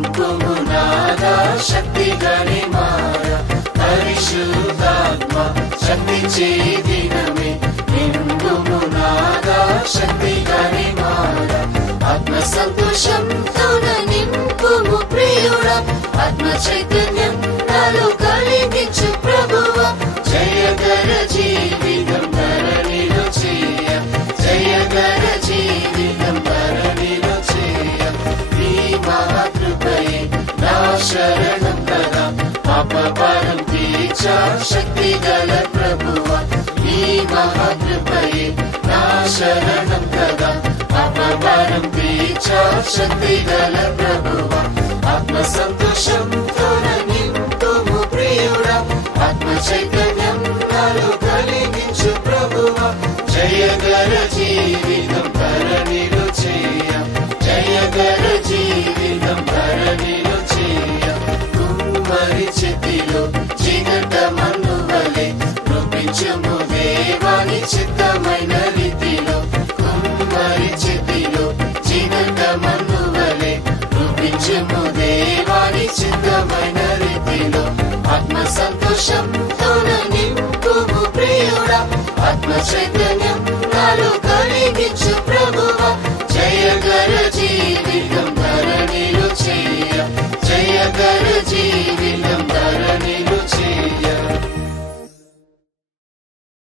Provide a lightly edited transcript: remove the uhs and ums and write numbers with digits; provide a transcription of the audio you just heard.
నింపుము నాదా శక్తిగానే మారా పరిశుద్ధాత్మ శక్తి చే దినమే నింపుము నాదా శక్తిగానే మారా ఆత్మ సంతోషంతోన నింపుము ప్రియుడా ఆత్మ చైతన్యం నాలో కలిగించు ప్రభువా జయకర జీవితం ధరణిలో చేయ జయకర జీవితం ధరణిలో చేయ ఈ మహాకృపయే నా శరణం కదా పాపభారం తీర్చా శక్తి గల ప్రభువా ఈ మహాకృపయే నా శరణం కదా పాపభారం తీర్చా శక్తి గల ప్రభువా ఆత్మ సంతోషంతోన నింపుము ప్రియుడా ఆత్మ చైతన్యం నాలో కలిగించు ప్రభువా జయకర జీవితం ధరణిలో చేయ జయకర జీవితం ధరణిలో చేయ కుమ్మరి చేతిలో జిగట మన్నువలే రూపించుము దేవాని చిత్తమైన రీతిలో కుమ్మరి చేతిలో జిగట మన్నువలే రూపించుము దేవాని చిత్తమైన రీతిలో ఆత్మ సంతోషంతోన నింపుము ప్రియుడా ఆత్మ చైతన్యం నాలో కలిగించు ప్రభువా జయకర జీవితం ధరణిలో చేయ జయకర జీవితం ధరణిలో చేయ